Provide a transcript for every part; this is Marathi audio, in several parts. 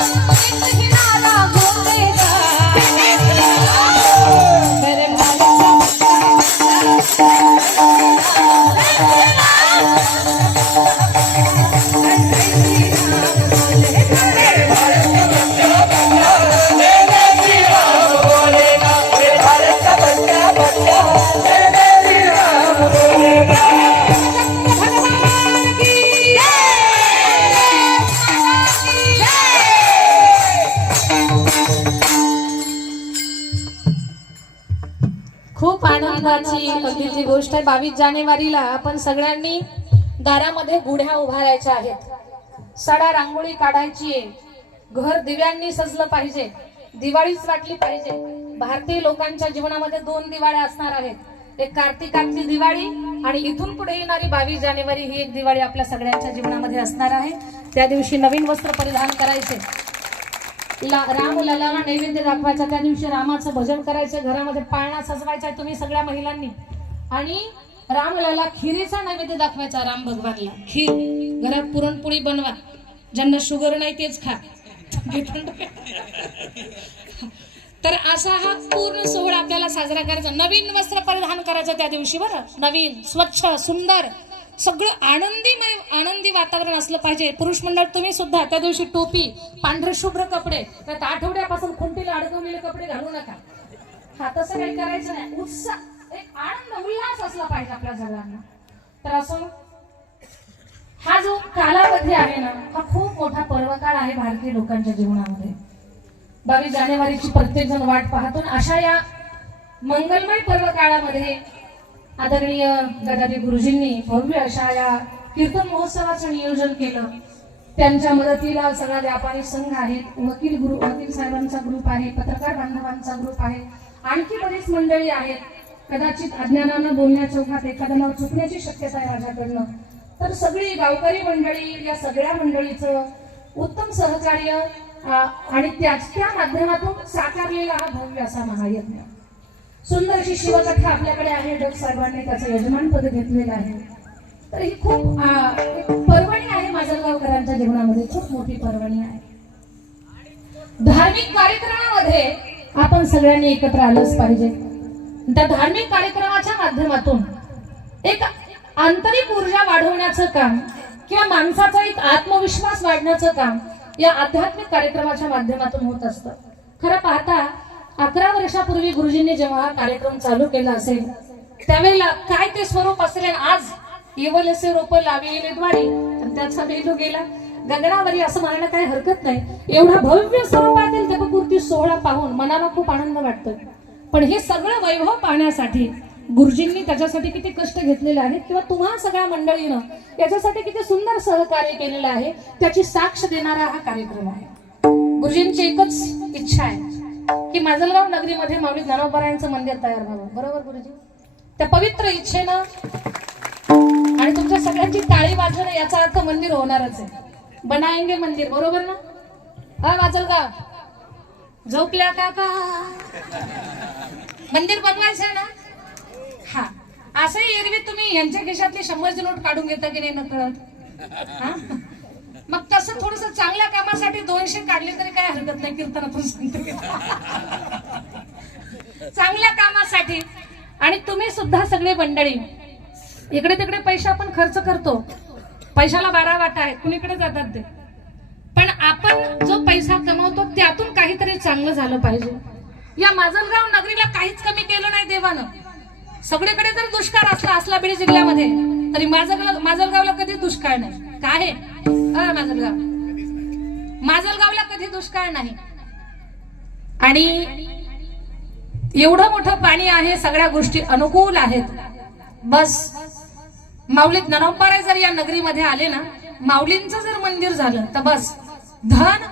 I'm looking out. खूप अगदी जी गोष्ट आहे. बावीस जानेवारीला आपण सगळ्यांनी दारामध्ये गुढ्या उभारायच्या आहेत. सडा रांगोळी काढायची आहे. घर दिव्यांनी सजलं पाहिजे. दिवाळीच वाटली पाहिजे. भारतीय लोकांच्या जीवनामध्ये दोन दिवाळ्या असणार आहेत. एक कार्तिकातली दिवाळी आणि इथून पुढे येणारी बावीस जानेवारी ही एक दिवाळी आपल्या सगळ्यांच्या जीवनामध्ये असणार आहे. त्या दिवशी नवीन वस्त्र परिधान करायचे. ला- राम ललाला नैवेद्य दाखवायचा त्या दिवशी रामाचं भजन करायचं घरामध्ये पाळणा सजवायचा तुम्ही सगळ्या महिलांनी. आणि रामलाला खिरेचा नैवेद्य दाखवायचा राम भगवानला. खीर घरात पुरणपोळी बनवा. ज्यांना शुगर नाही तेच खा. तर असा हा पूर्ण सोहळा आपल्याला साजरा करायचा. नवीन वस्त्र परिधान करायचं त्या दिवशी बरं. नवीन स्वच्छ सुंदर. सगळं आनंदीमय आनंदी वातावरण असलं पाहिजे. पुरुष मंडळ तुम्ही सुद्धा त्या दिवशी टोपी पांढरे शुभ्र कपडे त्यात आठवड्यापासून खुंटीला अडकवलेले कपडे घालू नका. हा तसं काही करायचं नाही. उत्साह एक आनंद उल्हास असला पाहिजे आपल्या सगळ्यांना. तर असं हा जो कालावधी आहे ना हा खूप मोठा पर्वकाळ आहे भारतीय लोकांच्या जीवनामध्ये. बावीस जानेवारीची प्रत्येक जण वाट पाहतो अशा या मंगलमय पर्व काळामध्ये आदरणीय गदादी गुरुजींनी भव्य अशा या कीर्तन महोत्सवाचं नियोजन केलं. त्यांच्या मदतीला सगळा व्यापारी संघ आहेत वकील गुरु वकील साहेबांचा ग्रुप आहे पत्रकार बांधवांचा ग्रुप आहे. आणखी बरीच मंडळी आहेत. कदाचित अज्ञानानं बोलण्याच्या चौकात एखाद्या नाव चुकण्याची शक्यता आहे माझ्याकडनं तर सगळी गावकरी मंडळी या सगळ्या मंडळीचं उत्तम सहकार्य आणि त्याच त्या माध्यमातून साकारलेला हा भव्य असा महायज्ञ. सुंदर अशी शिवकथा आपल्याकडे आहे. डग साहेबांनी त्याचं यजमानपद घेतलेलं आहे. तर ही खूप पर्वणी आहे माजलगावकरांच्या जीवनामध्ये. खूप मोठी पर्वणी आहे. धार्मिक कार्यक्रमामध्ये आपण सगळ्यांनी एकत्र आलंच पाहिजे. त्या धार्मिक कार्यक्रमाच्या माध्यमातून एक आंतरिक ऊर्जा वाढवण्याचं काम किंवा माणसाचा एक आत्मविश्वास वाढण्याचं काम या आध्यात्मिक कार्यक्रमाच्या माध्यमातून होत असतं. खरं पाहता अकरा वर्षापूर्वी गुरुजींनी जेव्हा हा कार्यक्रम चालू केला असेल त्यावेळेला काय ते स्वरूप असेल आज येवलसे रोप लाविले द्वारे त्याचा मेलू गेला. गगनावरी असं म्हणायला काही हरकत नाही. एवढा भव्य स्वरूपातील जपपूर्ती सोहळा पाहून मनाला खूप आनंद वाटतो पण हे सगळं वैभव पाहण्यासाठी गुरुजींनी त्याच्यासाठी किती कष्ट घेतलेले आहेत किंवा तुम्हा सगळ्या मंडळीनं याच्यासाठी किती सुंदर सहकार्य केलेलं आहे त्याची साक्ष देणारा हा कार्यक्रम आहे. गुरुजींची एकच इच्छा आहे. की माजलगाव नगरीमध्ये माऊली ज्ञानोबरायांचं मंदिर तयार व्हावं बरोबर गुरुजी? त्या पवित्र इच्छेनं आणि तुमच्या सगळ्यांची टाळी वाजवणं याचा अर्थ मंदिर होणारच आहे. बनायंगे मंदिर बरोबर ना? हा माजलगाव. झोपल्या काका. मंदिर बनवायचं आहे ना? हा. असंही एरवी तुम्ही यांच्या खिशातली शंभरची नोट काढून घेता की नाही नकळत? हा? मग तसं थोडस चांगल्या कामासाठी दोनशे काढले तरी काय हरकत नाही कीर्तनातून सांगतो. चांगल्या कामासाठी. आणि तुम्ही सुद्धा सगळे मंडळी इकडे तिकडे पैसे आपण खर्च करतो. पैशाला बारा वाटा आहेत कुणीकडे जातात ते. पण आपण जो पैसा कमवतो त्यातून काहीतरी चांगलं झालं पाहिजे. या माजलगाव नगरीला काहीच कमी केलं नाही देवानं. सगळीकडे जर दुष्काळ असला असला बीड जिल्ह्यामध्ये तरी माजलगाव माजलगावला कधी दुष्काळ नाही. काय आहे? माजलगाव माजलगावला कधी दुष्काळ नाही आणि एवढं मोठं पाणी आहे सगळ्या गोष्टी अनुकूल आहेत बस माऊलीत नरंपारे जर या नगरीमध्ये आले ना माऊलींचं जर मंदिर झालं तर बस धन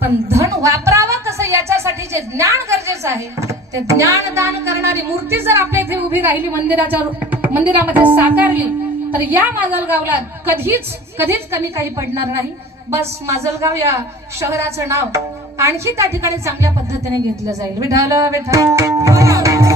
पण धन वापरावं कसं याच्यासाठी जे ज्ञान गरजेचं आहे ते ज्ञान दान करणारी मूर्ती जर आपल्या इथे उभी राहिली मंदिराच्या मंदिरामध्ये साकारली तर या माजलगावला कधीच कधीच कमी काही पडणार नाही. बस माजलगाव या शहराचं नाव आणखी त्या ठिकाणी चांगल्या पद्धतीने घेतलं जाईल. विठाल विठाल